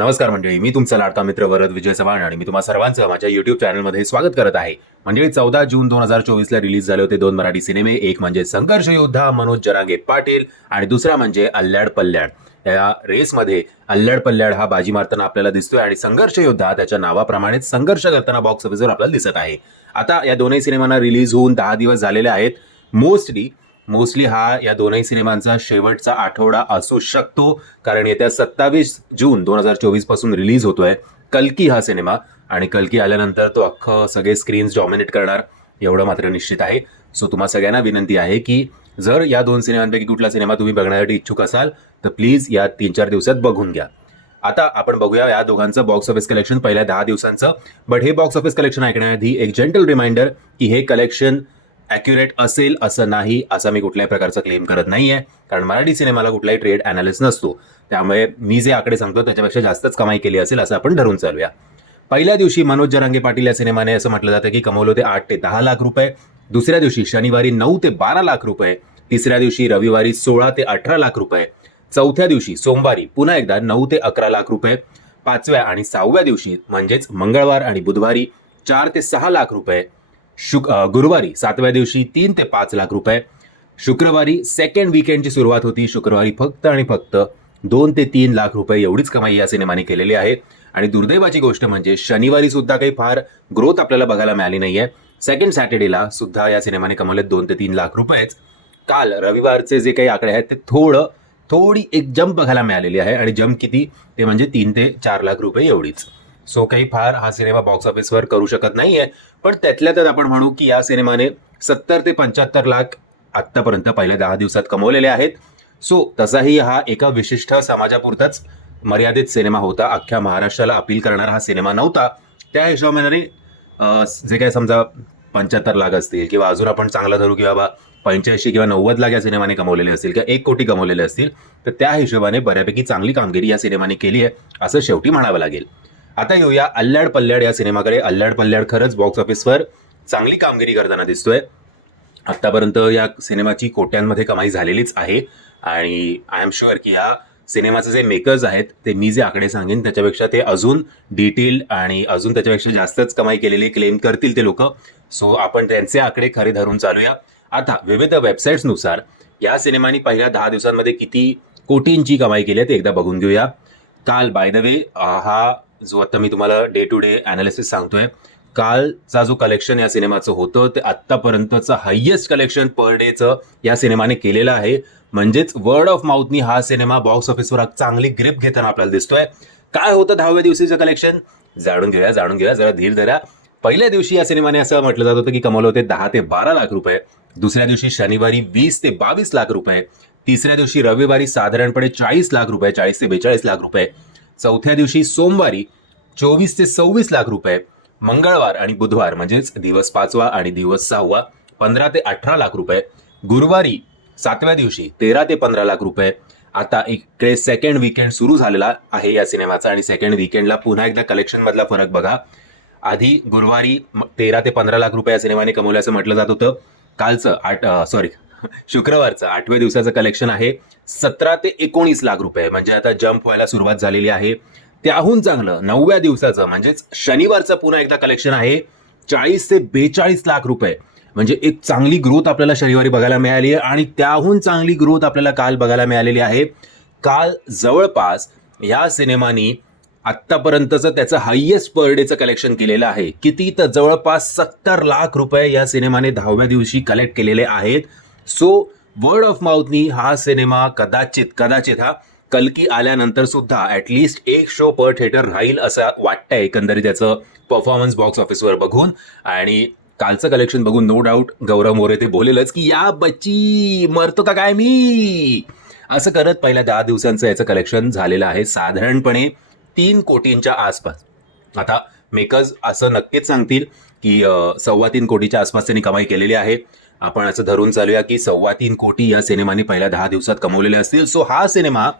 नमस्कार मंडळी, मी तुमचा लाडका मित्र वरद विजय चव्हाण आणि मी तुम्हा सर्वांचं माझ्या युट्यूब चॅनलमध्ये स्वागत करत आहे. मंडळी, 14 जून 2024 रिलीज झाले होते दोन मराठी सिनेमे. एक म्हणजे संघर्ष योद्धा मनोज जरांगे पाटील आणि दुसरा म्हणजे अल्ल्याड पल्ल्याड. या रेसमध्ये अल्ल्याड पल्ल्याड हा बाजी मारताना आपल्याला दिसतोय आणि संघर्ष योद्धा त्याच्या नावाप्रमाणेच संघर्ष करताना बॉक्स ऑफिसवर आपल्याला दिसत आहे. आता या दोन्ही सिनेमांना रिलीज होऊन 10 दिवस झालेले आहेत. मोस्टली हा या दोनही सिनेमांचा शेवटचा आठवडा असू शकतो, कारण येत्या 27 जून 2024 पासून रिलीज होतोय कल्की हा सिनेमा. आणि कल्की आल्यानंतर तो अख्खं सगळे स्क्रीन्स डॉमिनेट करणार एवढं मात्र निश्चित आहे. सो तुम्हा सगळ्यांना विनंती आहे की जर या दोन सिनेमांपैकी कुठला सिनेमा तुम्ही बघण्यासाठी इच्छुक असाल तर प्लीज या 3-4 दिवसात बघून घ्या. आता आपण बघूया या दोघांचं बॉक्स ऑफिस कलेक्शन पहिल्या 10 दिवसांचं. बट हे बॉक्स ऑफिस कलेक्शन ऐकण्याआधी एक जेंटल रिमाइंडर की हे कलेक्शन ॲक्युरेट असेल असं नाही, असा मी कुठल्याही प्रकारचा क्लेम करत नाहीये, कारण मराठी सिनेमाला कुठलाही ट्रेड अनालिस्ट नसतो. त्यामुळे मी जे आकडे सांगतो त्याच्यापेक्षा जास्तच कमाई केली असेल असं आपण धरून चालूया. पहिल्या दिवशी मनोज जरांगे पाटील या सिनेमाने असं म्हटलं जातं की कमवले होते 8 ते 10 लाख रुपये. दुसऱ्या दिवशी शनिवारी 9 ते 12 लाख रुपये. तिसऱ्या दिवशी रविवारी 16 ते 18 लाख रुपये. चौथ्या दिवशी सोमवारी पुन्हा एकदा 9 ते 11 लाख रुपये. पाचव्या आणि 6व्या दिवशी म्हणजेच मंगळवार आणि बुधवारी 4 ते 6 लाख रुपये. गुरुवारी 7व्या दिवशी 3 ते 5 लाख रुपये. शुक्रवारी सेकंड वीकेंडची सुरुवात होती. शुक्रवारी फक्त आणि फक्त 2 ते 3 लाख रुपये एवढीच कमाई या सिनेमाने केलेली आहे. आणि दुर्दैवाची गोष्ट म्हणजे शनिवारी सुद्धा काही फार ग्रोथ आपल्याला बघायला मिळाली नाहीये. सेकंड सॅटर्डेला सुद्धा या सिनेमाने कमवले 2 ते 3 लाख रुपयेच. काल रविवारचे जे काही आकडे आहेत ते थोडी एक जंप बघायला मिळालेली आहे. आणि जंप किती ते म्हणजे 3 ते 4 लाख रुपये एवढीच. सो काही फार हा सिनेमा बॉक्स ऑफिसवर करू शकत नाहीये. पण त्यातल्या त्यात आपण म्हणू की या सिनेमाने 70 ते 75 लाख आत्तापर्यंत पहिल्या 10 दिवसात कमवलेले आहेत. सो तसाही हा एका विशिष्ट समाजापुरताच मर्यादित सिनेमा होता. अख्ख्या महाराष्ट्राला अपील करणारा हा सिनेमा नव्हता. त्या हिशोबाने जे काय समजा 75 लाख असतील किंवा अजून आपण चांगला धरू की बाबा 85 किंवा 90 लाख या सिनेमाने कमवलेले असतील किंवा 1 कोटी कमवलेले असतील, तर त्या हिशोबाने बऱ्यापैकी चांगली कामगिरी या सिनेमाने केली आहे असं शेवटी म्हणावं लागेल. आता येऊया अल्ल्याड पल्ल्याड या सिनेमाकडे. अल्ल्याड पल्ल्याड खरंच बॉक्स ऑफिसवर चांगली कामगिरी करताना दिसतोय. आतापर्यंत या सिनेमाची कोट्यांमध्ये कमाई झालेलीच आहे. आणि आय एम शुअर की या सिनेमाचे जे मेकर्स आहेत ते मी जे आकडे सांगेन त्याच्यापेक्षा ते अजून डिटेल आणि अजून त्याच्यापेक्षा जास्तच कमाई केलेली क्लेम करतील ते लोक. सो आपण त्यांचे आकडे खरे धरून चालूया. आता विविध वेबसाईट्सनुसार या सिनेमाने पहिल्या 10 दिवसांमध्ये किती कोटींची कमाई केली आहे ते एकदा बघून घेऊया. काल बाय द वे हा जो आता मी तुम्हाला डे टू डे अनालिसिस सांगतोय, कालचा जो कलेक्शन या सिनेमाचं होतं ते आत्तापर्यंतचं हायेस्ट कलेक्शन पर डेचं या सिनेमाने केलेलं आहे. म्हणजेच वर्ड ऑफ माउथनी हा सिनेमा बॉक्स ऑफिसवर चांगली ग्रिप घेताना आपल्याला दिसतोय. काय होतं 10व्या दिवशीचं कलेक्शन जाणून घेऊया, जरा धीर धरा. पहिल्या दिवशी या सिनेमाने असं म्हटलं जात होतं की कमवले होते 10 ते 12 लाख रुपये. दुसऱ्या दिवशी शनिवारी 20 ते 22 लाख रुपये. तिसऱ्या दिवशी रविवारी साधारणपणे 40 लाख रुपये, 40 ते 42 लाख रुपये. चौथ्या दिवशी सोमवारी 24 ते 26 लाख रुपये. मंगळवार आणि बुधवार म्हणजेच दिवस 5वा आणि दिवस 6वा 15 ते 18 लाख रुपये. गुरुवारी 7व्या दिवशी 13 ते 15 लाख रुपये. आता इकडे सेकंड वीकेंड सुरू झालेला आहे या सिनेमाचा आणि सेकंड वीकेंडला पुन्हा एकदा कलेक्शन मधला फरक बघा. आधी गुरुवारी 13 ते 15 लाख रुपये या सिनेमाने कमवले असं म्हटलं जात होतं. शुक्रवारचं 8व्या दिवसाचं कलेक्शन आहे 17 ते 19 लाख रुपये. म्हणजे आता जंप व्हायला सुरुवात झालेली आहे. त्याहून चांगलं 9व्या दिवसाचं म्हणजेच शनिवारचं पुन्हा एकदा कलेक्शन आहे 40 ते 42 लाख रुपये. म्हणजे एक चांगली ग्रोथ आपल्याला शनिवारी बघायला मिळाली आहे आणि त्याहून चांगली ग्रोथ आपल्याला काल बघायला मिळालेली आहे. काल जवळपास या सिनेमाने आत्तापर्यंतचं त्याचं हायेस्ट पर डेचं कलेक्शन केलेलं आहे. किती तर जवळपास 70 लाख रुपये या सिनेमाने 10व्या दिवशी कलेक्ट केलेले आहेत. सो वर्ड ऑफ माउथनी हा सिनेमा कदाचित हा कल्की आल्यानंतर सुद्धा ॲटलिस्ट एक शो पर थिएटर राहील असं वाटतंय एकंदरीत त्याचं परफॉर्मन्स बॉक्स ऑफिसवर बघून. आणि कालचं कलेक्शन बघून नो डाऊट गौरव मोरे ते बोलेलच की या बच्ची मरतो का काय मी, असं करत पहिल्या 10 दिवसांचं याचं कलेक्शन झालेलं आहे साधारणपणे 3 कोटींच्या आसपास. आता मेकर्स असं नक्कीच सांगतील की 3.25 कोटीच्या आसपास त्यांनी कमाई केलेली आहे. आपण असं धरून चालूया की 3.25 कोटी या सिनेमाने पहिल्या 10 दिवसात कमवलेले असतील. सो हा सिनेमा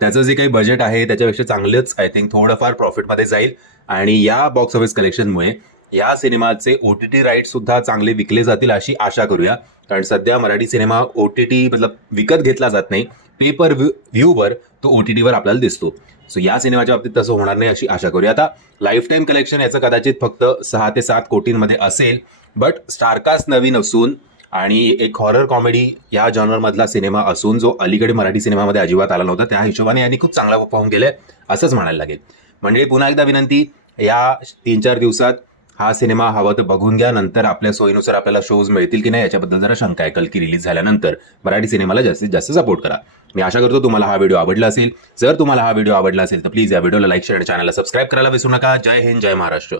त्याचं जे काही बजेट आहे त्याच्यापेक्षा चांगलंच आय थिंक थोडंफार प्रॉफिटमध्ये जाईल. आणि या बॉक्स ऑफिस कलेक्शनमुळे या सिनेमाचे OTT राईट्स सुद्धा चांगले विकले जातील अशी आशा करूया. कारण सध्या मराठी सिनेमा OTT मतलब विकत घेतला जात नाही, पे पर व्ह्यूवर तो OTTवर आपल्याला दिसतो. सो या सिनेमाच्या बाबतीत तसं होणार नाही अशी आशा करूया. आता लाईफ टाईम कलेक्शन याचं कदाचित फक्त 6 ते 7 कोटींमध्ये असेल, बट स्टारकास्ट नवीन असून आणि एक हॉरर कॉमेडी या जॉनरमधला सिनेमा असून जो अलीकडे मराठी सिनेमामध्ये अजिबात आला नव्हता, त्या हिशोबाने यांनी खूप चांगला परफॉर्म केलाय असंच म्हणायला लागेल. म्हणजे पुन्हा एकदा विनंती, या 3-4 दिवसात हा सिनेमा हवं तर बघून घ्या. नंतर आपल्या सोयीनुसार आपल्याला शोज मिळतील की नाही याच्याबद्दल जरा शंका आहे. कल्की रिलीज झाल्यानंतर मराठी सिनेमाला जास्तीत जास्त सपोर्ट करा. मी आशा करतो तुम्हाला हा व्हिडिओ आवडला असेल. जर तुम्हाला हा व्हिडिओ आवडला असेल तर प्लीज या व्हिडिओला लाईक, शेअर आणि चॅनलला सबस्क्राईब करायला विसरू नका. जय हिंद, जय महाराष्ट्र.